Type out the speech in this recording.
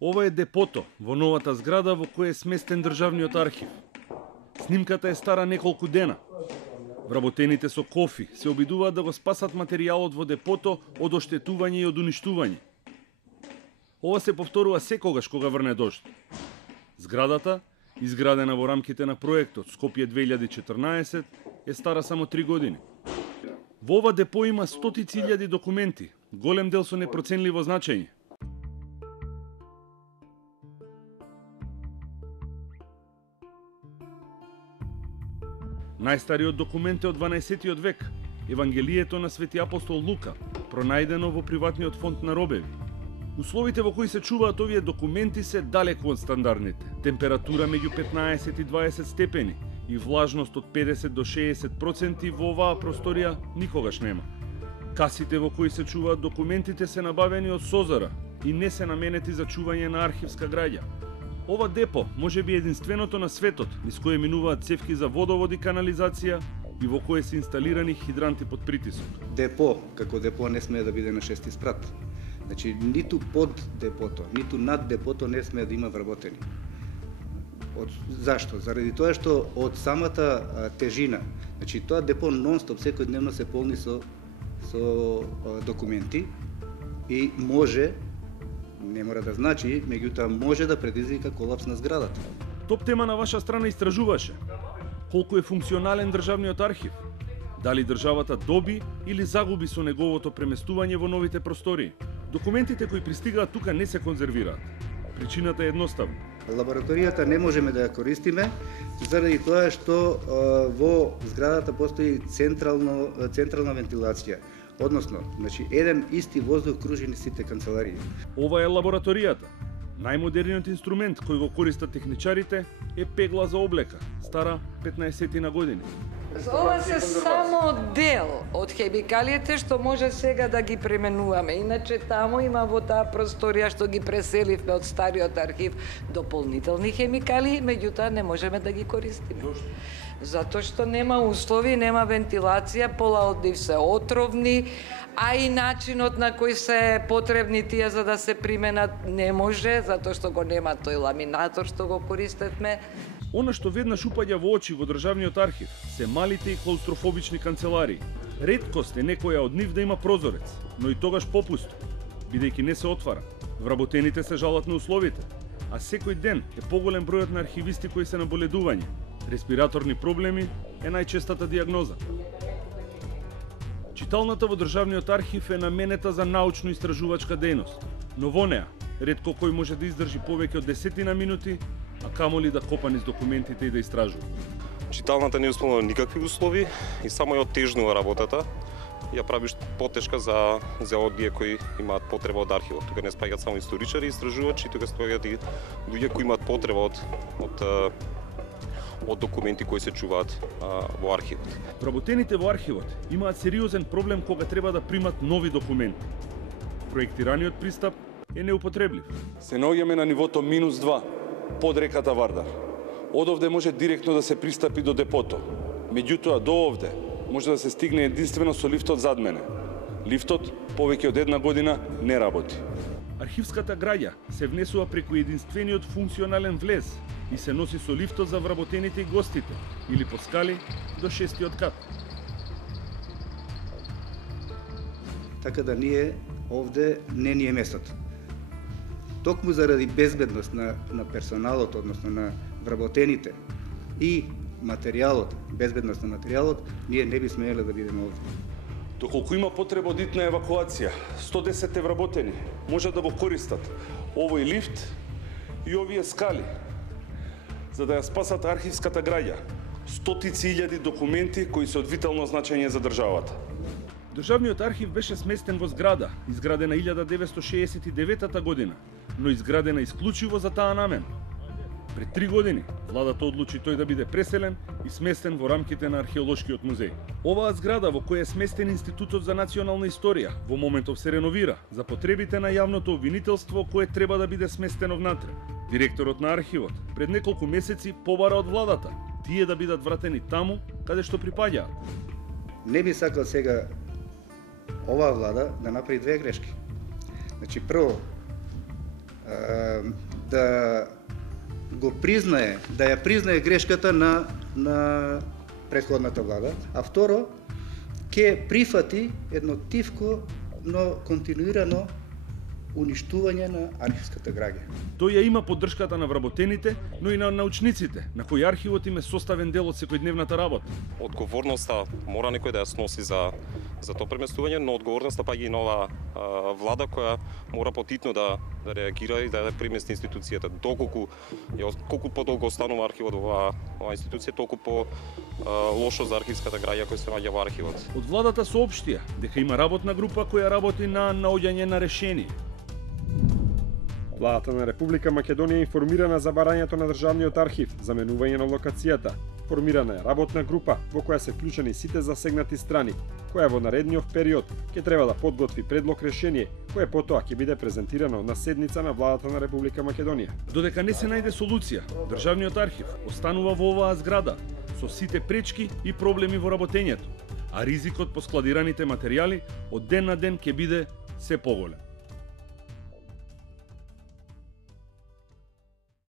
Ова е депото во новата зграда во која е сместен државниот архив. Снимката е стара неколку дена. Вработените со кофи се обидуваат да го спасат материјалот во депото од оштетување и од уништување. Ова се повторува секогаш кога врне дожд. Зградата, изградена во рамките на проектот Скопје 2014, е стара само 3 години. Во ова депо има стотици илјади документи, голем дел со непроценливо значење. Најстариот документ е од 12 век, Евангелието на Свети апостол Лука, пронајдено во приватниот фонд на Робеви. Условите во кои се чуваат овие документи се далеку од стандардните. Температура меѓу 15 и 20 степени и влажност од 50 до 60% во оваа просторија никогаш нема. Касите во кои се чуваат документите се набавени од Созара и не се наменети за чување на архивска граѓа. Ова депо може би единственото на светот низ кое минуваат цевки за водовод и канализација и во кое се инсталирани хидранти под притисок. Депо, како депо, не смее да биде на 6 спрат. Значи, ниту под депото, ниту над депото не смее да има вработени. Зашто? Заради тоа што од самата тежина, значи тоа депо нон-стоп секојдневно се полни со документи и може, не мора да значи, меѓутоа може да предизвика колапс на зградата. Топ тема на ваша страна истражуваше колку е функционален државниот архив. Дали државата доби или загуби со неговото преместување во новите простории. Документите кои пристигаат тука не се конзервираат. Причината е едноставна. Лабораторијата не можеме да ја користиме заради тоа што во зградата постои централна вентилација. Односно, значи еден исти воздух кружи низ сите канцеларии. Ова е лабораторијата. Најмодерниот инструмент кој го користат техничарите е пегла за облека, стара 15 на години. Ова се само дел од хемикалиите што може сега да ги пременуваме. Иначе таму има во таа просторија што ги преселивме од стариот архив дополнителни хемикалии, меѓутоа не можеме да ги користиме. Затоа што нема услови, нема вентилација, пола од нив се отровни, а и начинот на кој се потребни тие за да се применат не може, затоа што го нема тој ламинатор што го користевме. Она што веднаш упаѓа во очи во државниот архив се малите и клаустрофобични канцеларии. Реткост е некоја од нив да има прозорец, но и тогаш попусто, бидејќи не се отвара. Вработените се жалат на условите, а секој ден е поголем бројот на архивисти кои се на боледување. Респираторни проблеми е најчестата диагноза. Читалната во државниот архив е наменета за научно-истражувачка дејност, но во неа ретко кој може да издржи повеќе од 10 минути, а камоли да копа низ документите и да истражува. Читалната не исполнува никакви услови и само ја оттежнува работата. Ја прави потешка за оние кои имаат потреба од архивот. Тука не спаѓаат само историчари и истражувачи, тука спаѓаат и луѓе кои имаат потреба од документи кои се чуваат во архивот. Вработените во архивот имаат сериозен проблем кога треба да примат нови документи. Проектираниот пристап е неупотреблив. Се наоѓаме на нивото -2 под реката Вардар. Од овде може директно да се пристапи до депото. Меѓутоа, до овде може да се стигне единствено со лифтот зад мене. Лифтот повеќе од една година не работи. Архивската граѓа се внесува преку единствениот функционален влез и се носи со лифтот за вработените и гостите, или по скали до 6-тиот кат. Така да ние овде не ни е местото. Токму заради безбедност на персоналот, односно на вработените и материјалот, безбедност на материјалот, ние не би смееле да бидеме овде. Доколку има потреба од итна евакуација, 110 вработени може да го користат овој лифт и овие скали за да ја спасат архивската граѓа, стотици илјади документи кои се од витално значење за државата. Државниот архив беше сместен во зграда, изградена 1969 година, но изградена исклучиво за таа намена. Пред 3 години владата одлучи тој да биде преселен и сместен во рамките на археолошкиот музеј. Оваа зграда во која е сместен Институтот за национална историја во моментов се реновира за потребите на јавното обвинителство кое треба да биде сместено внатре. Директорот на архивот пред неколку месеци побара од владата тие да бидат вратени таму каде што припаѓаат. Не би сакал сега оваа влада да направи две грешки. Значи, прво, да го признае, да ја признае грешката на претходната влада, а второ, ќе прифати едно тивко, но континуирано уништување на архивската граѓа. Тој ја има поддршката на вработените, но и на научниците, на кои архивот им е составен дел од секојдневната работа. Одговорноста мора некој да ја сноси за тоа преместување, но одговорноста па и нова влада која мора потитно да реагира и да премести институцијата. Колку подолго останува архивот во оваа институција, толку по лошо за архивската граѓа која се наоѓа во архивот. Од владата соопштија дека има работна група која работи на наоѓање на решение. Владата на Република Македонија е информирана за барањето на државниот архив, заменување на локацијата. Формирана е работна група во која се вклучени сите засегнати страни, која во наредниот период ќе треба да подготви предлог решение, кое потоа ќе биде презентирано на седница на владата на Република Македонија. Додека не се најде солуција, државниот архив останува во оваа зграда со сите пречки и проблеми во работењето, а ризикот по складираните материјали од ден на ден ќе биде се поголем.